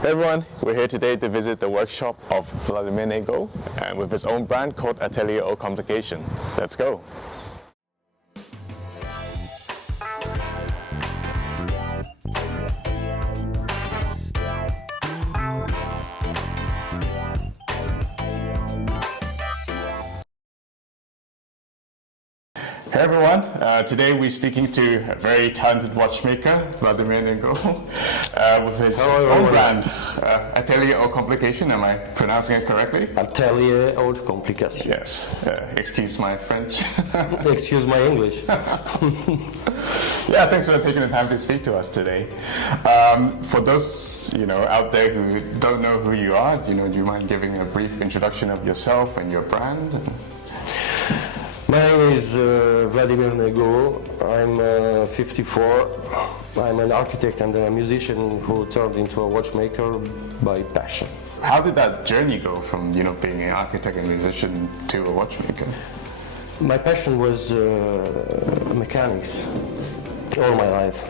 Hey everyone, we're here today to visit the workshop of Vladimir Negault and with his own brand called Ataelier Haute Complication. Let's go! Hey everyone, today we're speaking to a very talented watchmaker, Vladimir Negault, with his own brand, Ataelier Haute Complication. Am I pronouncing it correctly? Ataelier Haute Complication. Yes, excuse my French. Excuse my English. Yeah, thanks for taking the time to speak to us today. For those out there who don't know who you are, do you mind giving a brief introduction of yourself and your brand? My name is Vladimir Negault. I'm 54. I'm an architect and a musician who turned into a watchmaker by passion. How did that journey go from being an architect and musician to a watchmaker? My passion was mechanics all my life,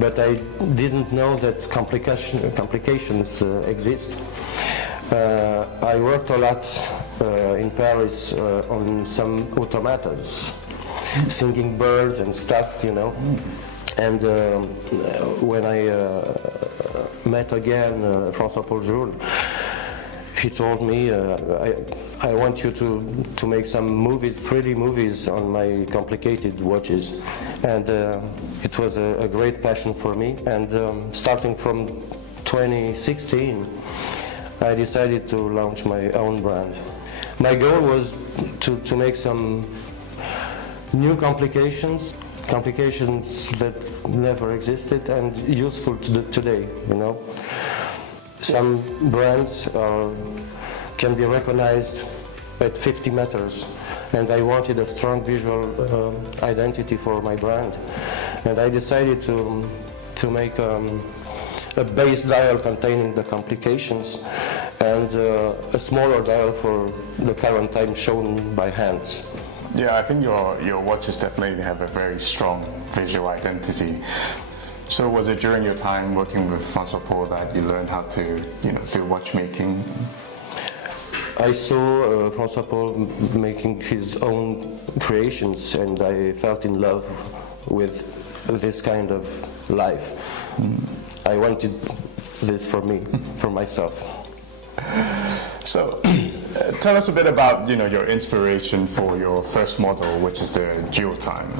but I didn't know that complications exist. I worked a lot in Paris on some automatas, singing birds and stuff, And when I met again François he told me, I want you to make some movies, 3D movies on my complicated watches. And it was a great passion for me. And starting from 2016, I decided to launch my own brand. My goal was to make some new complications that never existed and useful today, Some brands can be recognized at 50 meters, and I wanted a strong visual identity for my brand. And I decided to make a base dial containing the complications and a smaller dial for the current time shown by hands. Yeah, I think your watches definitely have a very strong visual identity. So was it during your time working with François that you learned how to do watchmaking? I saw François making his own creations, and I fell in love with this kind of life. I wanted this for me, for myself. So, tell us a bit about your inspiration for your first model, which is the Dual Time.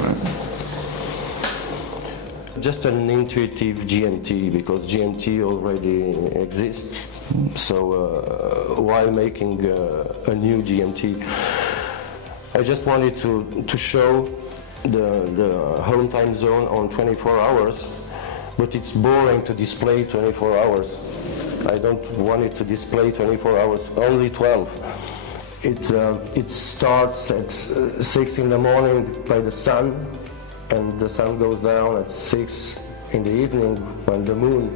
Just an intuitive GMT, because GMT already exists. So while making a new GMT, I just wanted to show the home time zone on 24 hours. But it's boring to display 24 hours. I don't want it to display 24 hours, only 12. It starts at 6 in the morning by the sun, and the sun goes down at 6 in the evening when the moon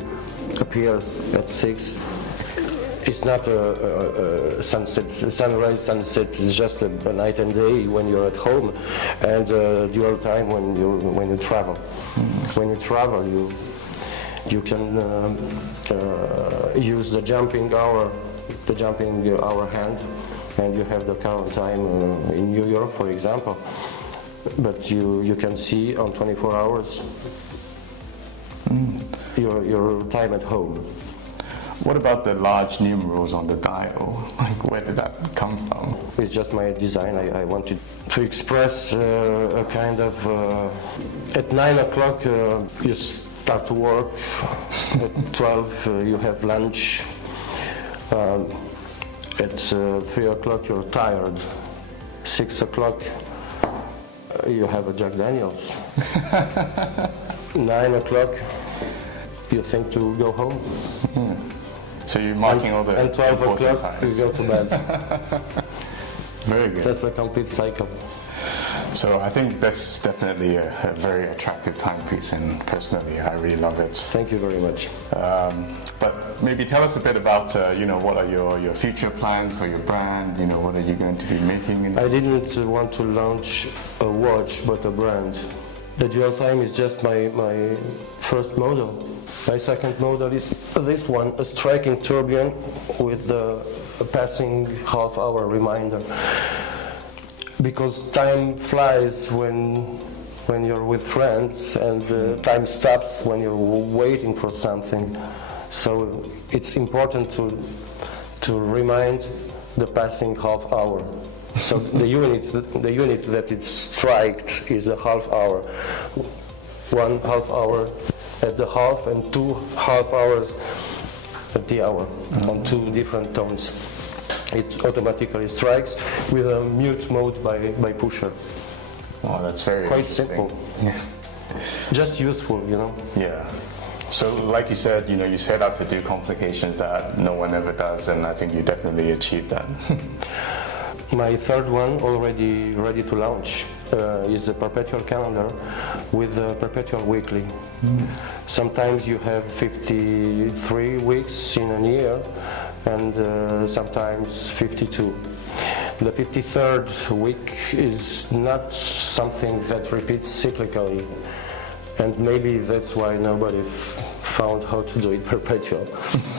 appears at 6. It's not a sunset, sunrise, sunset. It's just a night and day when you're at home, and dual time when you travel. When you travel, you can use the jumping hour hand, and you have the current time in New York, for example. But you can see on 24 hours your time at home. What about the large numerals on the dial? Where did that come from? It's just my design. I wanted to express a kind of... at 9 o'clock you start to work, at 12 you have lunch, at 3 o'clock you're tired, 6 o'clock you have a Jack Daniels, 9 o'clock you think to go home. So you're marking all the and 12 o'clock times. you go to bed. Very good. That's a complete cycle. So I think that's definitely a very attractive timepiece, and personally I really love it. Thank you very much. But maybe tell us a bit about what are your future plans for your brand, what are you going to be making? I didn't want to launch a watch but a brand. The Dual Time is just my first model. My second model is this one, a striking tourbillon with a passing half-hour reminder. Because time flies when you're with friends, and time stops when you're waiting for something. So it's important to remind the passing half hour. So the unit that it's striked is a half hour. 1 half hour at the half and 2 half hours at the hour on 2 different tones. It automatically strikes with a mute mode by pusher. Oh, that's very Quite interesting. simple. Yeah. Just useful, you know. Yeah. So, like you said, you set out to do complications that no one ever does, and I think you definitely achieved that. My third one, already ready to launch, is a perpetual calendar with a perpetual weekly. Sometimes you have 53 weeks in a year, and sometimes 52. The 53rd week is not something that repeats cyclically, and maybe that's why nobody found how to do it perpetual.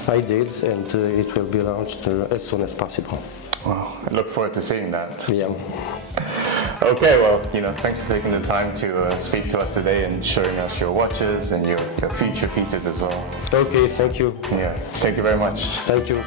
I did, and it will be launched as soon as possible. Wow, I look forward to seeing that. Yeah. Okay, well, thanks for taking the time to speak to us today and showing us your watches and your future features as well. Okay, thank you. Yeah, thank you very much. Thank you.